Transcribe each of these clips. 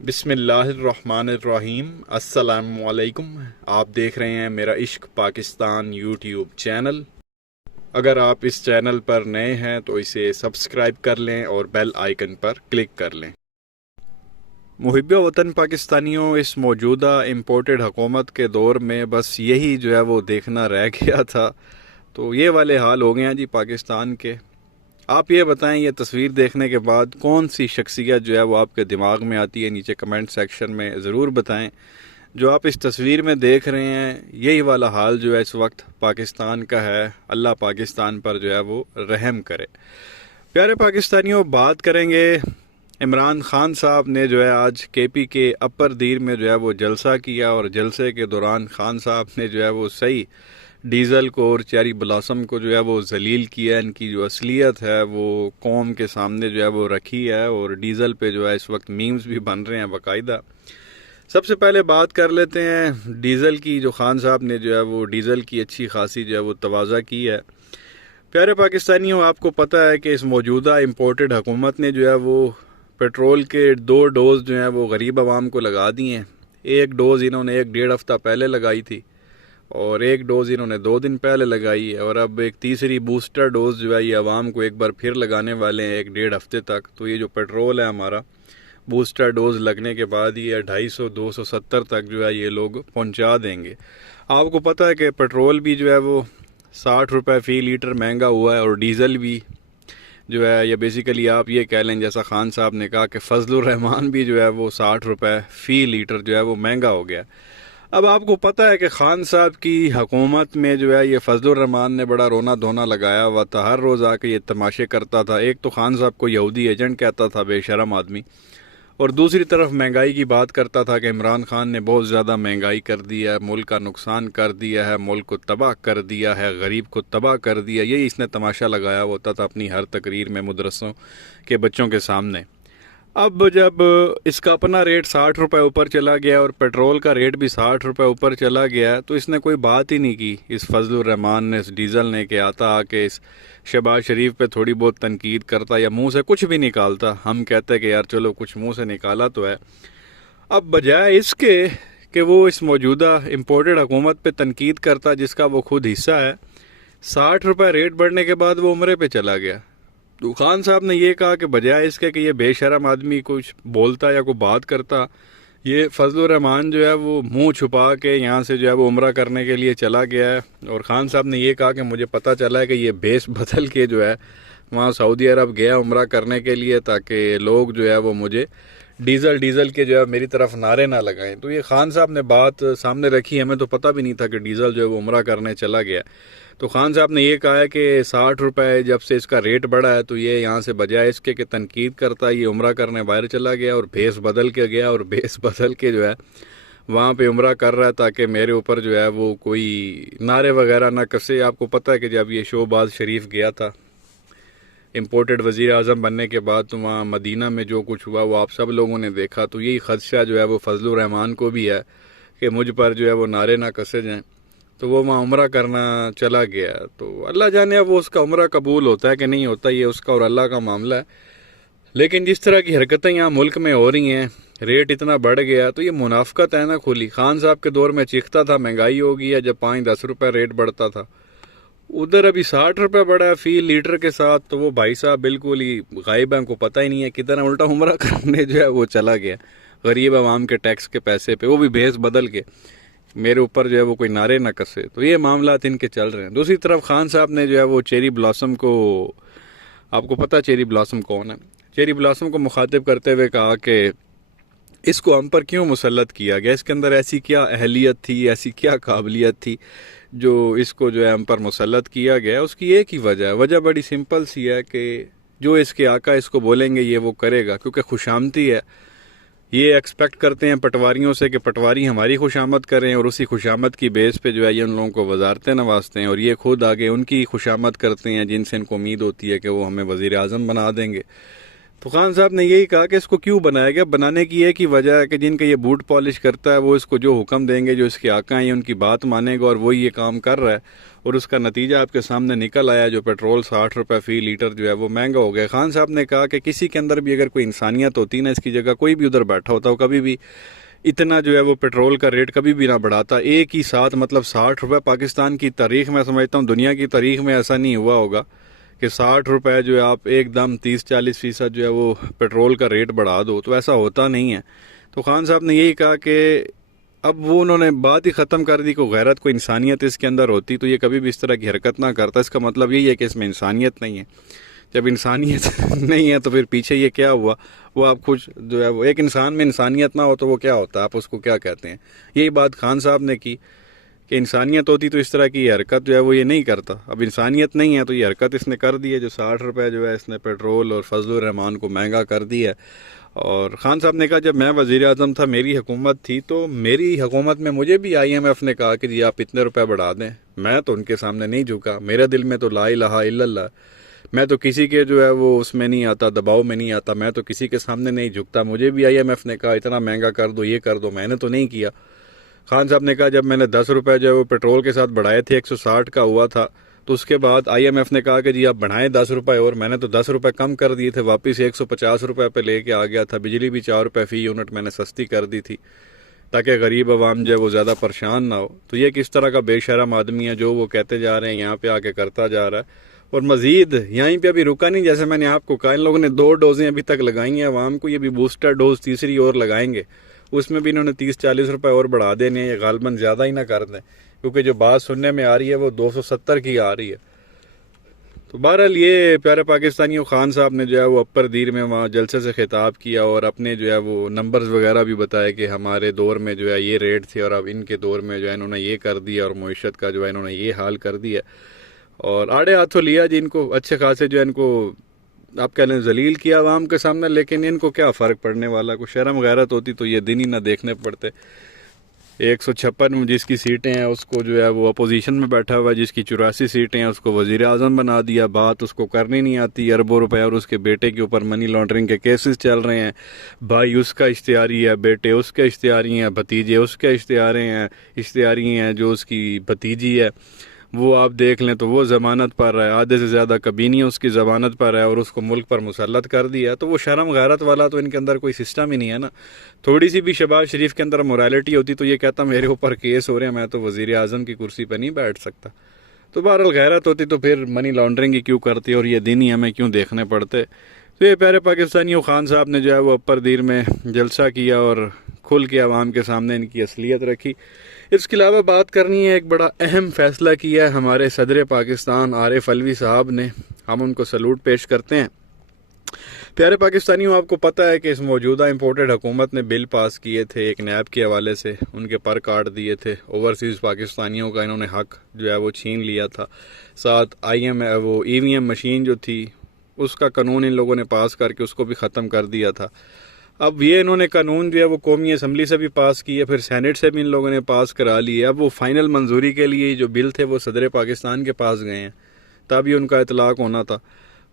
بسم اللہ الرحمن الرحیم۔ السلام علیکم۔ آپ دیکھ رہے ہیں میرا عشق پاکستان یوٹیوب چینل۔ اگر آپ اس چینل پر نئے ہیں تو اسے سبسکرائب کر لیں اور بیل آئیکن پر کلک کر لیں۔ محب وطن پاکستانیوں، اس موجودہ امپورٹڈ حکومت کے دور میں بس یہی جو ہے وہ دیکھنا رہ گیا تھا، تو یہ والے حال ہو گئے ہیں جی پاکستان کے۔ آپ یہ بتائیں، یہ تصویر دیکھنے کے بعد کون سی شخصیت جو ہے وہ آپ کے دماغ میں آتی ہے؟ نیچے کمنٹ سیکشن میں ضرور بتائیں۔ جو آپ اس تصویر میں دیکھ رہے ہیں، یہی والا حال جو ہے اس وقت پاکستان کا ہے۔ اللہ پاکستان پر جو ہے وہ رحم کرے۔ پیارے پاکستانیوں، بات کریں گے عمران خان صاحب نے جو ہے آج کے پی کے اپر دیر میں جو ہے وہ جلسہ کیا، اور جلسے کے دوران خان صاحب نے جو ہے وہ صحیح ڈیزل کو اور چیری بلاسم کو جو ہے وہ ذلیل کیا۔ ان کی جو اصلیت ہے وہ قوم کے سامنے جو ہے وہ رکھی ہے، اور ڈیزل پہ جو ہے اس وقت میمز بھی بن رہے ہیں باقاعدہ۔ سب سے پہلے بات کر لیتے ہیں ڈیزل کی۔ جو خان صاحب نے جو ہے وہ ڈیزل کی اچھی خاصی جو ہے وہ تواضع کی ہے۔ پیارے پاکستانیوں، آپ کو پتہ ہے کہ اس موجودہ امپورٹڈ حکومت نے جو ہے وہ پیٹرول کے 2 ڈوز جو ہیں وہ غریب عوام کو لگا دی ہیں۔ ایک ڈوز انہوں نے 1.5 ہفتہ پہلے لگائی تھی، اور ایک ڈوز انہوں نے 2 دن پہلے لگائی ہے، اور اب ایک تیسری بوسٹر ڈوز جو ہے یہ عوام کو ایک بار پھر لگانے والے ہیں 1.5 ہفتے تک۔ تو یہ جو پیٹرول ہے ہمارا، بوسٹر ڈوز لگنے کے بعد یہ 250-270 تک جو ہے یہ لوگ پہنچا دیں گے۔ آپ کو پتہ ہے کہ پیٹرول بھی جو ہے وہ 60 روپے فی لیٹر مہنگا ہوا ہے، اور ڈیزل بھی جو ہے، یا بیسیکلی آپ یہ کہہ لیں جیسا خان صاحب نے کہا کہ فضل الرحمان بھی جو ہے وہ 60 روپے فی لیٹر جو ہے وہ مہنگا ہو گیا۔ اب آپ کو پتہ ہے کہ خان صاحب کی حکومت میں جو ہے یہ فضل الرحمان نے بڑا رونا دھونا لگایا ہوا تھا۔ ہر روز آ کے یہ تماشے کرتا تھا۔ ایک تو خان صاحب کو یہودی ایجنٹ کہتا تھا، بے شرم آدمی، اور دوسری طرف مہنگائی کی بات کرتا تھا کہ عمران خان نے بہت زیادہ مہنگائی کر دی ہے، ملک کا نقصان کر دیا ہے، ملک کو تباہ کر دیا ہے، غریب کو تباہ کر دیا۔ یہی اس نے تماشا لگایا ہوتا تھا اپنی ہر تقریر میں مدرسوں کے بچوں کے سامنے۔ اب جب اس کا اپنا ریٹ 60 روپے اوپر چلا گیا اور پیٹرول کا ریٹ بھی 60 روپے اوپر چلا گیا، تو اس نے کوئی بات ہی نہیں کی، اس فضل الرحمان نے، اس ڈیزل نے، کہ آتا آ کے اس شہباز شریف پہ تھوڑی بہت تنقید کرتا یا منہ سے کچھ بھی نکالتا۔ ہم کہتے کہ یار چلو کچھ منہ سے نکالا تو ہے۔ اب بجائے اس کے کہ وہ اس موجودہ امپورٹڈ حکومت پہ تنقید کرتا جس کا وہ خود حصہ ہے، 60 روپے ریٹ بڑھنے کے بعد وہ عمرے پہ چلا گیا۔ تو خان صاحب نے یہ کہا کہ بجائے اس کے کہ یہ بے شرم آدمی کچھ بولتا یا کوئی بات کرتا، یہ فضل الرحمان جو ہے وہ منہ چھپا کے یہاں سے جو ہے وہ عمرہ کرنے کے لیے چلا گیا ہے۔ اور خان صاحب نے یہ کہا کہ مجھے پتہ چلا ہے کہ یہ بیس بدل کے جو ہے وہاں سعودی عرب گیا عمرہ کرنے کے لیے، تاکہ لوگ جو ہے وہ مجھے ڈیزل کے جو ہے میری طرف نعرے نہ لگائیں۔ تو یہ خان صاحب نے بات سامنے رکھی۔ ہمیں تو پتہ بھی نہیں تھا کہ ڈیزل جو ہے وہ عمرہ کرنے چلا گیا۔ تو خان صاحب نے یہ کہا ہے کہ 60 روپے جب سے اس کا ریٹ بڑھا ہے، تو یہ یہاں سے بجائے اس کے کہ تنقید کرتا، یہ عمرہ کرنے باہر چلا گیا اور بھیس بدل کے گیا، اور بھیس بدل کے جو ہے وہاں پہ عمرہ کر رہا ہے تاکہ میرے اوپر جو ہے وہ کوئی نعرے وغیرہ نہ کسے۔ آپ کو پتہ ہے کہ جب یہ شہباز شریف گیا تھا امپورٹڈ وزیر اعظم بننے کے بعد، تو وہاں مدینہ میں جو کچھ ہوا وہ آپ سب لوگوں نے دیکھا۔ تو یہی خدشہ جو ہے وہ فضل الرحمان کو بھی ہے کہ مجھ پر جو ہے وہ نعرے نہ کسے جائیں، تو وہ وہاں عمرہ کرنا چلا گیا۔ تو اللہ جانے اب وہ اس کا عمرہ قبول ہوتا ہے کہ نہیں ہوتا، یہ اس کا اور اللہ کا معاملہ ہے۔ لیکن جس طرح کی حرکتیں یہاں ملک میں ہو رہی ہیں، ریٹ اتنا بڑھ گیا، تو یہ منافقت ہے نا کھلی۔ خان صاحب کے دور میں چیختا تھا مہنگائی ہوگی ہے، جب 5-10 روپے ریٹ بڑھتا تھا، ادھر ابھی 60 روپے بڑھا ہے فی لیٹر کے ساتھ، تو وہ بھائی صاحب بالکل ہی غائب ہیں، کو پتہ ہی نہیں ہے کتنا الٹا عمرہ کرنے جو ہے وہ چلا گیا غریب عوام کے ٹیکس کے پیسے پہ، وہ بھی بھیس بدل کے، میرے اوپر جو ہے وہ کوئی نعرے نہ کسے۔ تو یہ معاملات ان کے چل رہے ہیں۔ دوسری طرف خان صاحب نے جو ہے وہ چیری بلاسم کو، آپ کو پتہ چیری بلاسم کون ہے، چیری بلاسم کو مخاطب کرتے ہوئے کہا کہ اس کو ہم پر کیوں مسلط کیا گیا، اس کے اندر ایسی کیا اہلیت تھی، ایسی کیا قابلیت تھی جو اس کو جو ہے ہم پر مسلط کیا گیا۔ اس کی ایک ہی وجہ ہے، وجہ بڑی سمپل سی ہے کہ جو اس کے آقا اس کو بولیں گے یہ وہ کرے گا، کیونکہ خوشامدی ہے۔ یہ ایکسپیکٹ کرتے ہیں پٹواریوں سے کہ پٹواری ہماری خوشامد کریں، اور اسی خوشامد کی بیس پہ جو ہے یہ ان لوگوں کو وزارتیں نوازتے ہیں، اور یہ خود آگے ان کی خوشامد کرتے ہیں جن سے ان کو امید ہوتی ہے کہ وہ ہمیں وزیر اعظم بنا دیں گے۔ تو خان صاحب نے یہی کہا کہ اس کو کیوں بنایا گیا. بنانے کی ایک ہی وجہ ہے کہ جن کا یہ بوٹ پالش کرتا ہے وہ اس کو جو حکم دیں گے, جو اس کے آقا ہیں ان کی بات مانے گا, اور وہی یہ کام کر رہا ہے, اور اس کا نتیجہ آپ کے سامنے نکل آیا. جو پیٹرول 60 روپے فی لیٹر جو ہے وہ مہنگا ہو گیا. خان صاحب نے کہا کہ کسی کے اندر بھی اگر کوئی انسانیت ہوتی نا, اس کی جگہ کوئی بھی ادھر بیٹھا ہوتا, وہ کبھی بھی اتنا جو ہے وہ پیٹرول کا ریٹ کبھی بھی نہ بڑھاتا. ایک ہی ساتھ مطلب 60 روپے پاکستان کی تاریخ میں سمجھتا ہوں دنیا کی تاریخ میں ایسا نہیں ہوا ہوگا کہ 60 روپے جو ہے آپ ایک دم 30-40% جو ہے وہ پیٹرول کا ریٹ بڑھا دو. تو ایسا ہوتا نہیں ہے. تو خان صاحب نے یہی کہا کہ اب وہ انہوں نے بات ہی ختم کر دی. کوئی غیرت کوئی انسانیت اس کے اندر ہوتی تو یہ کبھی بھی اس طرح کی حرکت نہ کرتا. اس کا مطلب یہی ہے کہ اس میں انسانیت نہیں ہے. جب انسانیت نہیں ہے تو پھر پیچھے یہ کیا ہوا, وہ آپ خود جو ہے وہ ایک انسان میں انسانیت نہ ہو تو وہ کیا ہوتا ہے, آپ اس کو کیا کہتے ہیں. یہی بات خان صاحب نے کی کہ انسانیت ہوتی تو اس طرح کی حرکت جو ہے وہ یہ نہیں کرتا. اب انسانیت نہیں ہے تو یہ حرکت اس نے کر دی ہے. جو 60 روپے جو ہے اس نے پیٹرول اور فضل الرحمان کو مہنگا کر دی ہے. اور خان صاحب نے کہا جب میں وزیر اعظم تھا, میری حکومت تھی, تو میری حکومت میں مجھے بھی IMF نے کہا کہ جی آپ اتنے روپے بڑھا دیں. میں تو ان کے سامنے نہیں جھکا. میرے دل میں تو لا الہ الا اللہ. میں تو کسی کے جو ہے وہ اس میں نہیں آتا, دباؤ میں نہیں آتا. میں تو کسی کے سامنے نہیں جھکتا. مجھے بھی IMF نے کہا اتنا مہنگا کر دو, یہ کر دو. میں نے تو نہیں کیا. خان صاحب نے کہا جب میں نے 10 روپے جو ہے وہ پیٹرول کے ساتھ بڑھائے تھے, 160 کا ہوا تھا, تو اس کے بعد IMF نے کہا کہ جی آپ بڑھائیں 10 روپے اور. میں نے تو 10 روپے کم کر دیے تھے, واپس 150 روپے پہ لے کے آ گیا تھا. بجلی بھی 4 روپے فی یونٹ میں نے سستی کر دی تھی تاکہ غریب عوام جو ہے وہ زیادہ پریشان نہ ہو. تو یہ کس طرح کا بے شرم آدمی ہے جو وہ کہتے جا رہے ہیں, یہاں پہ آ کے کرتا جا رہا ہے. اور مزید یہیں پہ ابھی رکا نہیں. جیسے میں نے آپ کو کہا ان لوگوں نے 2 ڈوزیں ابھی تک لگائی ہیں عوام کو. یہ بھی بوسٹر ڈوز تیسری اور لگائیں گے. اس میں بھی انہوں نے 30-40 روپے اور بڑھا دینے ہیں. یہ غالباً زیادہ ہی نہ کر دیں, کیونکہ جو بات سننے میں آ رہی ہے وہ 270 کی آ رہی ہے. تو بہرحال یہ پیارے پاکستانیوں, خان صاحب نے جو ہے وہ اپر دیر میں وہاں جلسے سے خطاب کیا اور اپنے جو ہے وہ نمبرز وغیرہ بھی بتائے کہ ہمارے دور میں جو ہے یہ ریٹ تھے اور اب ان کے دور میں جو ہے انہوں نے یہ کر دیا, اور معیشت کا جو ہے انہوں نے یہ حال کر دیا. اور آڑے ہاتھوں لیا جی ان کو, اچھے خاصے جو ہے ان کو آپ کہہ لیں ذلیل کیا عوام کے سامنے. لیکن ان کو کیا فرق پڑنے والا, کوئی شرم غیرت ہوتی تو یہ دن ہی نہ دیکھنے پڑتے. 156 جس کی سیٹیں ہیں اس کو جو ہے وہ اپوزیشن میں بیٹھا ہوا ہے, جس کی 84 سیٹیں ہیں اس کو وزیر اعظم بنا دیا. بات اس کو کرنی نہیں آتی. اربوں روپے اور اس کے بیٹے کے اوپر منی لانڈرنگ کے کیسز چل رہے ہیں. بھائی اس کا اشتہاری ہے, بیٹے اس کے اشتہاری ہیں, بھتیجے اس کے اشتہاری ہیں. جو اس کی بھتیجی ہے وہ آپ دیکھ لیں تو وہ ضمانت پر ہے, آدھے سے زیادہ کبینی اس کی ضمانت پر ہے, اور اس کو ملک پر مسلط کر دیا. تو وہ شرم غیرت والا تو ان کے اندر کوئی سسٹم ہی نہیں ہے نا. تھوڑی سی بھی شہباز شریف کے اندر موریلٹی ہوتی تو یہ کہتا میرے اوپر کیس ہو رہے ہیں, میں تو وزیر اعظم کی کرسی پہ نہیں بیٹھ سکتا. تو بہرحال غیرت ہوتی تو پھر منی لانڈرنگ ہی کیوں کرتی, اور یہ دن ہی ہمیں کیوں دیکھنے پڑتے. تو یہ پیارے پاکستانیوں, خان صاحب نے جو ہے وہ اپر دیر میں جلسہ کیا اور کھل کے عوام کے سامنے ان کی اصلیت رکھی. اس کے علاوہ بات کرنی ہے, ایک بڑا اہم فیصلہ کیا ہے ہمارے صدر پاکستان عارف علوی صاحب نے. ہم ان کو سلوٹ پیش کرتے ہیں. پیارے پاکستانیوں, آپ کو پتہ ہے کہ اس موجودہ امپورٹڈ حکومت نے بل پاس کیے تھے ایک نیب کے حوالے سے, ان کے پر کاٹ دیے تھے. اوورسیز پاکستانیوں کا انہوں نے حق جو ہے وہ چھین لیا تھا. ساتھ وہ EVM مشین جو تھی اس کا قانون ان لوگوں نے پاس کر کے اس کو بھی ختم کر دیا تھا. اب یہ انہوں نے قانون جو ہے وہ قومی اسمبلی سے بھی پاس کیا, پھر سینٹ سے بھی ان لوگوں نے پاس کرا لیے. اب وہ فائنل منظوری کے لیے جو بل تھے وہ صدر پاکستان کے پاس گئے ہیں, تبھی ان کا اطلاق ہونا تھا.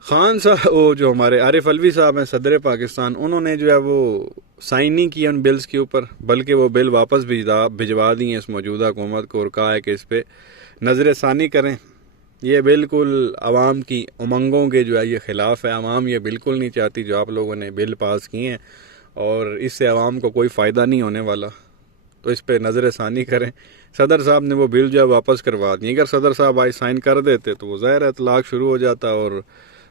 خان صاحب وہ جو ہمارے عارف علوی صاحب ہیں صدر پاکستان, انہوں نے جو ہے وہ سائن نہیں کیا ان بلز کے اوپر, بلکہ وہ بل واپس بھجوا دی ہیں اس موجودہ حکومت کو, اور کہا ہے کہ اس پہ نظر ثانی کریں. یہ بالکل عوام کی امنگوں کے جو ہے یہ خلاف ہے. عوام یہ بالکل نہیں چاہتی جو آپ لوگوں نے بل پاس کیے ہیں, اور اس سے عوام کو کوئی فائدہ نہیں ہونے والا. تو اس پہ نظر ثانی کریں. صدر صاحب نے وہ بل جو ہے واپس کروا دی. اگر صدر صاحب آج سائن کر دیتے تو وہ ظاہر اطلاق شروع ہو جاتا, اور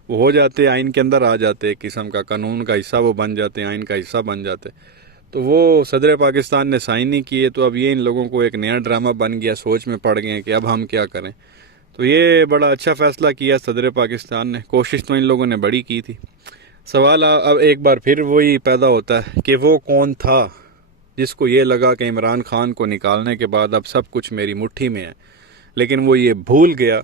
وہ ہو جاتے آئین کے اندر آ جاتے, ایک قسم کا قانون کا حصہ وہ بن جاتے, آئین کا حصہ بن جاتے. تو وہ صدر پاکستان نے سائن نہیں کیے, تو اب یہ ان لوگوں کو ایک نیا ڈرامہ بن گیا, سوچ میں پڑ گئے کہ اب ہم کیا کریں. تو یہ بڑا اچھا فیصلہ کیا صدر پاکستان نے. کوشش تو ان لوگوں نے بڑی کی تھی. سوال اب ایک بار پھر وہی پیدا ہوتا ہے کہ وہ کون تھا جس کو یہ لگا کہ عمران خان کو نکالنے کے بعد اب سب کچھ میری مٹھی میں ہے, لیکن وہ یہ بھول گیا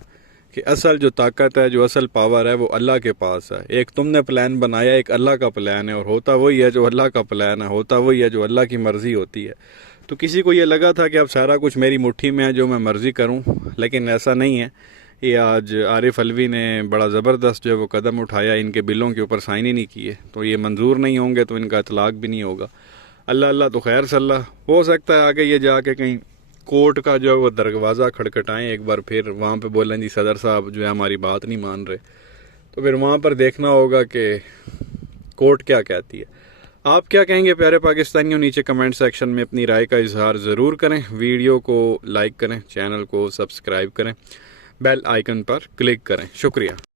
کہ اصل جو طاقت ہے, جو اصل پاور ہے وہ اللہ کے پاس ہے. ایک تم نے پلان بنایا, ایک اللہ کا پلان ہے, اور ہوتا وہی ہے جو اللہ کا پلان ہے, ہوتا وہی ہے جو اللہ کی مرضی ہوتی ہے. تو کسی کو یہ لگا تھا کہ اب سارا کچھ میری مٹھی میں ہے, جو میں مرضی کروں, لیکن ایسا نہیں ہے. یہ آج عارف علوی نے بڑا زبردست جو ہے وہ قدم اٹھایا، ان کے بلوں کے اوپر سائن ہی نہیں کیے، تو یہ منظور نہیں ہوں گے تو ان کا اطلاق بھی نہیں ہوگا۔ اللہ اللہ تو خیر صلی اللہ، ہو سکتا ہے آگے یہ جا کے کہیں کورٹ کا جو ہے وہ دروازہ کھٹکھٹائیں ایک بار، پھر وہاں پہ بولیں جی صدر صاحب جو ہے ہماری بات نہیں مان رہے، تو پھر وہاں پر دیکھنا ہوگا کہ کورٹ کیا کہتی ہے۔ آپ کیا کہیں گے پیارے پاکستانیوں؟ نیچے کمنٹ سیکشن میں اپنی رائے کا اظہار ضرور کریں، ویڈیو کو لائک کریں، چینل کو سبسکرائب کریں، بیل آئیکن پر کلک کریں۔ شکریہ۔